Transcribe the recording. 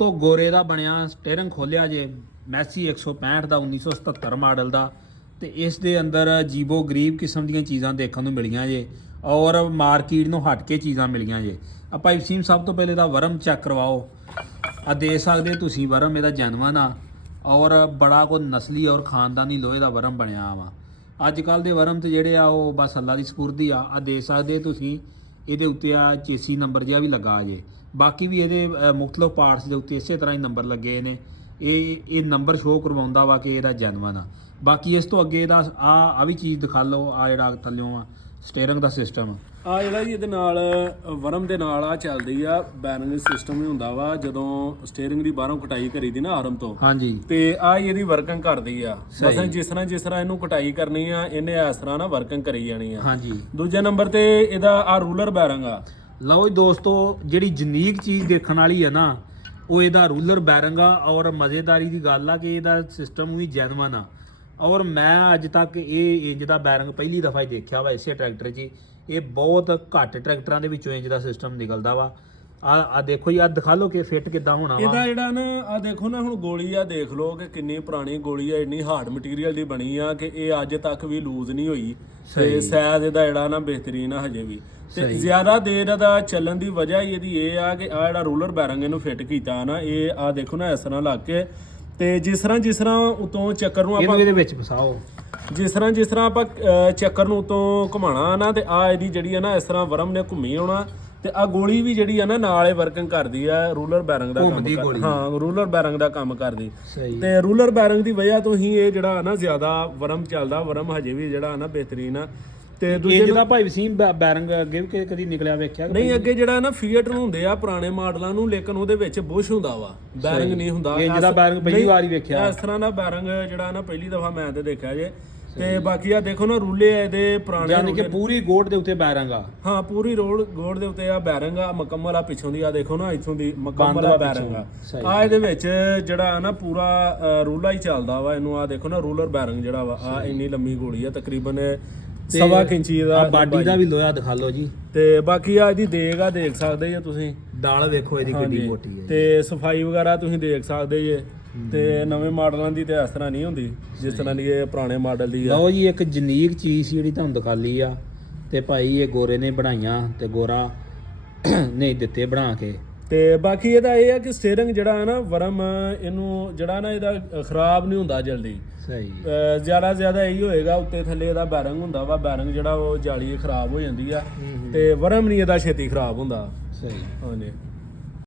ਤੋਂ ਗੋਰੇ ਦਾ ਬਣਿਆ ਸਟੀਅਰਿੰਗ ਖੋਲਿਆ ਜੇ ਮੈਸੀ 165 ਦਾ 1977 ਮਾਡਲ ਦਾ। ਤੇ ਇਸ ਦੇ ਅੰਦਰ ਜੀਬੋ ਗਰੀਬ ਕਿਸਮ ਦੀਆਂ ਚੀਜ਼ਾਂ ਦੇਖਣ ਨੂੰ ਮਿਲੀਆਂ ਜੇ ਔਰ ਮਾਰਕੀਟ ਨੂੰ ਹਟ ਕੇ ਚੀਜ਼ਾਂ ਮਿਲੀਆਂ ਜੇ। ਆਪਾਂ ਇਫਸੀਮ ਸਭ ਤੋਂ ਪਹਿਲੇ ਦਾ ਵਰਮ ਚੈੱਕ ਕਰਵਾਓ। ਆ ਦੇ ਸਕਦੇ ਤੁਸੀਂ ਵਰਮ ਇਹਦਾ ਜੈਨੂਅਨ ਆ ਔਰ ਬੜਾ ਕੋ ਨਸਲੀ ਔਰ ਖਾਨਦਾਨੀ ਲੋਹੇ ਦਾ ਵਰਮ ਬਣਿਆ ਵਾ। ਅੱਜ ਕੱਲ ਦੇ ਵਰਮ ਤੇ ਜਿਹੜੇ ਆ ਉਹ ਬਸ ਅੱਲਾ ਦੀ ਸਪੁਰਦੀ ਆ ਦੇ ਸਕਦੇ ਤੁਸੀਂ। ਇਹਦੇ ਉੱਤੇ ਆ ਚੇਸੀ ਨੰਬਰ ਜਿਹਾ ਵੀ ਲੱਗਾ ਜੇ। ਬਾਕੀ ਵੀ ਇਹਦੇ ਮੁਖਤਲਿਫ ਪਾਰਟਸ ਦੇ ਉੱਤੇ ਇਸੇ ਤਰ੍ਹਾਂ ਹੀ ਨੰਬਰ ਲੱਗੇ ਨੇ। ਇਹ ਨੰਬਰ ਸ਼ੋਅ ਕਰਵਾਉਂਦਾ ਵਾ ਕਿ ਇਹਦਾ ਜੈਨੂਅਨ ਆ। ਬਾਕੀ ਇਸ ਤੋਂ ਅੱਗੇ ਇਹਦਾ ਆ ਵੀ ਚੀਜ਼ ਦਿਖਾ ਲਓ। ਆ ਜਿਹੜਾ ਥੱਲਿਓਂ ਆ ਸਟੀਅਰਿੰਗ ਦਾ ਸਿਸਟਮ ਆ ਜਿਹੜਾ ਜੀ ਇਹਦੇ ਨਾਲ ਵਰਮ ਦੇ ਨਾਲ ਆ ਚੱਲਦੀ ਆ ਬੈਰਿੰਗ ਸਿਸਟਮ ਹੀ ਹੁੰਦਾ ਵਾ ਜਦੋਂ ਸਟੀਅਰਿੰਗ ਦੀ ਬਾਹਰੋਂ ਕਟਾਈ ਕਰੀਦੀ ਨਾ ਆਰਮ ਤੋਂ। ਹਾਂਜੀ ਤੇ ਆ ਇਹਦੀ ਵਰਕਿੰਗ ਕਰਦੀ ਆ। ਮਸਲਾਂ ਜਿਸ ਤਰ੍ਹਾਂ ਇਹਨੂੰ ਕਟਾਈ ਕਰਨੀ ਆ ਇਹਨੇ ਇਸ ਤਰ੍ਹਾਂ ਨਾ ਵਰਕਿੰਗ ਕਰੀ ਜਾਣੀ ਆ। ਹਾਂਜੀ ਦੂਜੇ ਨੰਬਰ ਤੇ ਇਹਦਾ ਆ ਰੂਲਰ ਬੈਰਿੰਗ ਆ। ਲਓ ਜੀ ਦੋਸਤੋ, ਜਿਹੜੀ ਯੂਨੀਕ ਚੀਜ਼ ਦੇਖਣ ਵਾਲੀ ਆ ਨਾ ਉਹ ਇਹਦਾ ਰੂਲਰ ਬੈਰਿੰਗ ਆ। ਔਰ ਮਜ਼ੇਦਾਰੀ ਦੀ ਗੱਲ ਆ ਕਿ ਇਹਦਾ ਸਿਸਟਮ ਵੀ ਜੈਨੂਅਨ ਆ। ਔਰ ਮੈਂ ਅੱਜ ਤੱਕ ਇਹ ਇੰਜ ਦਾ ਬੈਰਿੰਗ ਪਹਿਲੀ ਦਫਾ ਹੀ ਦੇਖਿਆ ਵਾ ਇਸੇ ਟਰੈਕਟਰ 'ਚ। ਇਹ ਬਹੁਤ ਘੱਟ ਟਰੈਕਟਰਾਂ ਦੇ ਵਿੱਚੋਂ ਇੰਜ ਦਾ ਸਿਸਟਮ ਨਿਕਲਦਾ ਵਾ। ਆ ਦੇਖੋ ਜੀ, ਆ ਦਿਖਾ ਲਓ ਕਿ ਫਿੱਟ ਕਿੱਦਾਂ ਹੋਣਾ ਵਾ। ਇਹਦਾ ਜਿਹੜਾ ਨਾ ਆ ਦੇਖੋ ਨਾ, ਹੁਣ ਗੋਲੀ ਆ ਦੇਖ ਲਓ ਕਿ ਕਿੰਨੀ ਪੁਰਾਣੀ ਗੋਲੀ ਆ, ਇੰਨੀ ਹਾਰਡ ਮਟੀਰੀਅਲ ਦੀ ਬਣੀ ਆ ਕਿ ਇਹ ਅੱਜ ਤੱਕ ਵੀ ਲੂਜ਼ ਨਹੀਂ ਹੋਈ। ਤੇ ਸਾਈਜ਼ ਇਹਦਾ ਜਿਹੜਾ ਨਾ ਬਿਹਤਰੀਨ ਆ ਹਜੇ ਵੀ। ਤੇ ਜ਼ਿਆਦਾ ਦੇਰ ਦਾ ਚੱਲਣ ਦੀ ਵਜ੍ਹਾ ਹੀ ਇਹਦੀ ਇਹ ਆ ਕਿ ਆ ਜਿਹੜਾ ਰੂਲਰ ਬੈਰਿੰਗ ਇਹਨੂੰ ਫਿੱਟ ਕੀਤਾ ਨਾ, ਇਹ ਆ ਦੇਖੋ ਨਾ ਇਸ ਤਰ੍ਹਾਂ ਲੱਗ ਕੇ। ਤੇ ਜਿਸ ਤਰ੍ਹਾਂ ਉਤੋਂ ਚੱਕਰ ਨੂੰ ਆਪਾਂ ਇਹਦੇ ਵਿੱਚ ਫਸਾਓ, ਜਿਸ ਤਰ੍ਹਾਂ ਆਪਾਂ ਚੱਕਰ ਨੂੰ ਉਤੋਂ ਘੁਮਾਣਾ ਨਾ, ਤੇ ਆ ਇਹਦੀ ਜਿਹੜੀ ਆ ਨਾ ਇਸ ਤਰ੍ਹਾਂ ਵਰਮ ਨੇ ਘੁੰਮੀ ਆਉਣਾ। ਤੇ ਆ ਗੋਲੀ ਵੀ ਜਿਹੜੀ ਆ ਨਾ ਨਾਲ ਇਹ ਵਰਕਿੰਗ ਕਰਦੀ ਆ ਰੂਲਰ ਬੈਰਿੰਗ ਦਾ ਕੰਮ। ਹਾਂ, ਰੂਲਰ ਬੈਰਿੰਗ ਦਾ ਕੰਮ ਕਰਦੀ। ਤੇ ਰੂਲਰ ਬੈਰਿੰਗ ਦੀ ਵਜ੍ਹਾ ਤੋਂ ਹੀ ਇਹ ਜਿਹੜਾ ਨਾ ਜ਼ਿਆਦਾ ਵਰਮ ਚੱਲਦਾ। ਵਰਮ ਹਜੇ ਵੀ ਜਿਹੜਾ ਨਾ ਬਿਹਤਰੀਨ ਆ। ਤੇ ਦੂਜੇ ਜਿਹਦਾ ਭਾਈ ਵਸੀਮ ਬੈਰਿੰਗ ਅੱਗੇ ਵੀ ਕਦੀ ਨਿਕਲਿਆ ਵੇਖਿਆ ਨਹੀਂ? ਅੱਗੇ ਜਿਹੜਾ ਨਾ ਫੀਟ ਨੂੰ ਹੁੰਦੇ ਆ ਪੁਰਾਣੇ ਮਾਡਲਾਂ ਨੂੰ, ਲੇਕਿਨ ਉਹਦੇ ਵਿੱਚ ਬੁਸ਼ ਹੁੰਦਾ ਵਾ, ਬੈਰਿੰਗ ਨਹੀਂ ਹੁੰਦਾ। ਜਿਹਦਾ ਬੈਰਿੰਗ ਪਹਿਲੀ ਵਾਰ ਹੀ ਵੇਖਿਆ ਇਸ ਤਰ੍ਹਾਂ ਦਾ ਬੈਰਿੰਗ ਜਿਹੜਾ ਨਾ ਪਹਿਲੀ ਦਫਾ ਮੈਂ ਤੇ ਦੇਖਿਆ ਜੇ। ਤੇ ਬਾਕੀ ਆ ਦੇਖੋ ਨਾ ਰੂਲੇ ਆ ਇਹਦੇ ਪੁਰਾਣੇ, ਯਾਨੀ ਕਿ ਪੂਰੀ ਗੋਡ ਦੇ ਉੱਤੇ ਬੈਰਿੰਗ ਆ। ਹਾਂ, ਪੂਰੀ ਗੋਡ ਦੇ ਉੱਤੇ ਆ ਬੈਰਿੰਗ ਆ ਮੁਕੰਮਲ। ਆ ਪਿੱਛੋਂ ਦੀ ਆ ਦੇਖੋ ਨਾ, ਇੱਥੋਂ ਦੀ ਮੁਕੰਮਲ ਆ ਬੈਰਿੰਗ ਆ। ਆ ਇਹਦੇ ਵਿੱਚ ਜਿਹੜਾ ਨਾ ਪੂਰਾ ਰੂਲਾ ਹੀ ਚੱਲਦਾ ਵਾ। ਇਹਨੂੰ ਆ ਦੇਖੋ ਨਾ, ਰੂਲਰ ਬੈਰਿੰਗ ਜਿਹੜਾ ਵਾ ਆ ਇੰਨੀ ਲੰਮੀ ਗੋਲੀ ਆ, ਤਕਰੀਬਨ 1.25 ਇੰਚੀ ਦਾ। ਬਾਡੀ ਦਾ ਵੀ ਲੋਹਾ ਦਿਖਾ ਲਓ ਜੀ। ਤੇ ਬਾਕੀ ਆ ਇਹਦੀ ਦੇਗ ਆ ਦੇਖ ਸਕਦੇ ਆ ਤੁਸੀਂ। ਦਾਲ ਵੇਖੋ ਇਹਦੀ ਕਿੰਨੀ ਮੋਟੀ ਹੈ। ਤੇ ਸਫਾਈ ਵਗੈਰਾ ਤੁਸੀਂ ਦੇਖ ਸਕਦੇ ਜੇ। ਤੇ ਨਵੇਂ ਮਾਡਲਾਂ ਦੀ ਤੇ ਇਸ ਤਰ੍ਹਾਂ ਨਹੀਂ ਹੁੰਦੀ ਜਿਸ ਤਰ੍ਹਾਂ ਦੀ ਇਹ ਪੁਰਾਣੇ ਮਾਡਲ ਦੀ ਆ। ਲਓ ਜੀ, ਇੱਕ ਯੂਨੀਕ ਚੀਜ਼ ਸੀ ਜਿਹੜੀ ਤੁਹਾਨੂੰ ਦਿਖਾ ਲਈ ਆ। ਤੇ ਭਾਈ ਇਹ ਗੋਰੇ ਨੇ ਬਣਾਈਆਂ ਤੇ ਗੋਰਾ ਨਹੀਂ ਦਿੱਤੇ ਬਣਾ ਕੇ। ਤੇ ਬਾਕੀ ਇਹਦਾ ਇਹ ਆ ਕਿ ਸਟੀਅਰਿੰਗ ਜਿਹੜਾ ਹੈ ਨਾ ਵਰਮ, ਇਹਨੂੰ ਜਿਹੜਾ ਨਾ ਇਹਦਾ ਖਰਾਬ ਨਹੀਂ ਹੁੰਦਾ ਜਲਦੀ। ਸਹੀ। ਜ਼ਿਆਦਾ ਇਹੀ ਹੋਏਗਾ, ਉੱਤੇ ਥੱਲੇ ਇਹਦਾ ਬੈਰਿੰਗ ਹੁੰਦਾ ਵਾ। ਬੈਰਿੰਗ ਜਿਹੜਾ ਉਹ ਜਾਲੀ ਖਰਾਬ ਹੋ ਜਾਂਦੀ ਆ। ਤੇ ਵਰਮ ਨਹੀਂ ਇਹਦਾ ਛੇਤੀ ਖਰਾਬ ਹੁੰਦਾ। ਸਹੀ। ਹਾਂਜੀ।